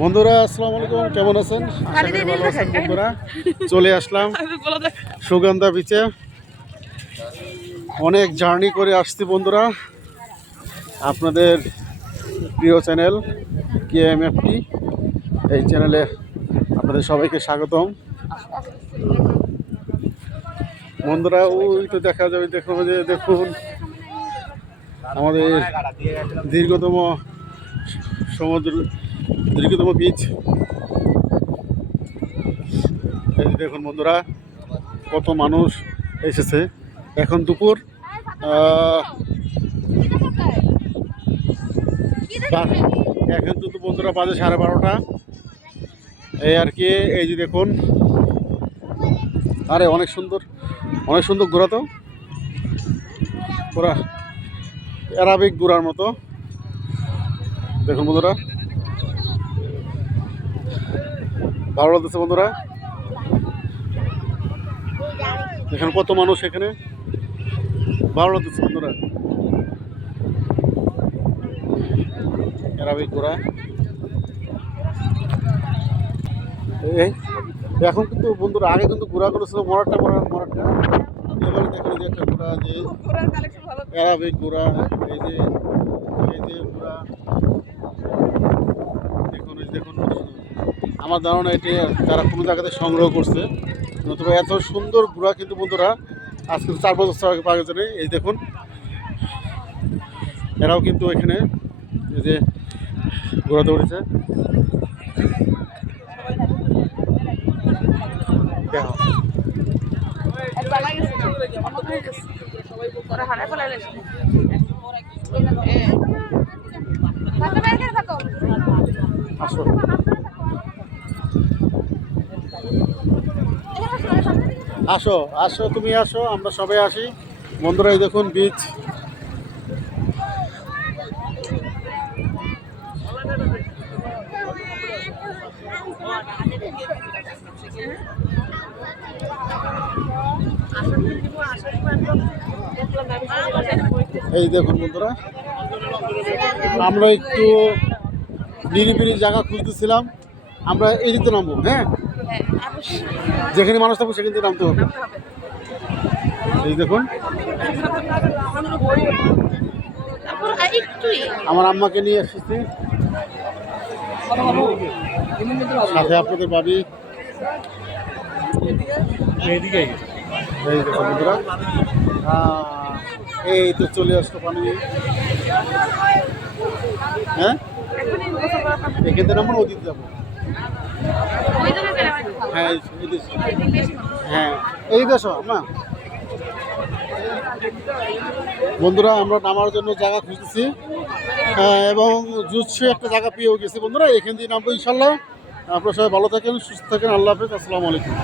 বন্ধুরা আসসালামু আলাইকুম, কেমন আছেন? আশা করি ভালো আছেন। বন্ধুরা চলে আসলাম সুগন্ধা বিচে। অনেক জার্নি করে আসছি বন্ধুরা, আপনাদের প্রিয় চ্যানেল KMFT, এই চ্যানেলে আপনাদের সবাইকে স্বাগতম। বন্ধুরা ওই তো দেখা যাবে, দেখুন আমাদের দীর্ঘতম দীর্ঘতম বিচ। এই যে দেখুন বন্ধুরা, কত মানুষ এসেছে। এখন দুপুর এখন কিন্তু বন্ধুরা বাজে 12:30। এই আর কি, এই যে দেখুন, আরে অনেক সুন্দর ঘোরা, তো পুরা অ্যারাবিক ঘোরার মতো। দেখুন বন্ধুরা, ভালো লাগতেছে বন্ধুরা। এখানে কত মানুষ, এখানে ভালো লাগতেছে বন্ধুরা। অ্যারাবিক ঘোরা এই এখন কিন্তু বন্ধুরা, আগে কিন্তু ঘোরাগুলো ছিল মরাটা। এবারে দেখুন যে একটা ঘোরা, যে অ্যারাবিক ঘোরা, এই যে ঘোরা দেখুন, দেখুন আমার ধারণা এটি তারা কোনো জায়গাতে সংগ্রহ করছে। তবে এত সুন্দর ঘোরা কিন্তু বন্ধুরা আজকে 4 বছর আগে পাওয়া গেছে। এই দেখুন, এরাও কিন্তু এখানে এই যে ঘোরা দৌড়েছে। দেখো আসো আসো আসো, তুমি আসো, আমরা সবাই আসি বন্ধুরা। এই দেখুন বিচ। এই দেখুন বন্ধুরা, আমরা একটু নিরিবিলি জায়গা খুঁজতেছিলাম। আমরা এই দিকে নামবো, হ্যাঁ, যেখানে মানুষ থাকবো সেখান থেকে নামতে হবে। এই দেখুন, আমার আম্মাকে নিয়ে এসেছি, সাথে আপনাদের ভাবি। এই দেখুন বন্ধুরা, এই তো চলে আসতো পানি। হ্যাঁ, এখান থেকে আমরা ওদিকে যাবো। হ্যাঁ হ্যাঁ, এই দেশ না বন্ধুরা, আমরা নামার জন্য জায়গা খুঁজতেছি এবং জুৎসু একটা জায়গা পেয়েও গেছি বন্ধুরা। এখান দিয়ে নামবো ইনশাল্লাহ। আপনারা সবাই ভালো থাকেন, সুস্থ থাকেন। আল্লাহ হাফেজ, আসসালামু আলাইকুম।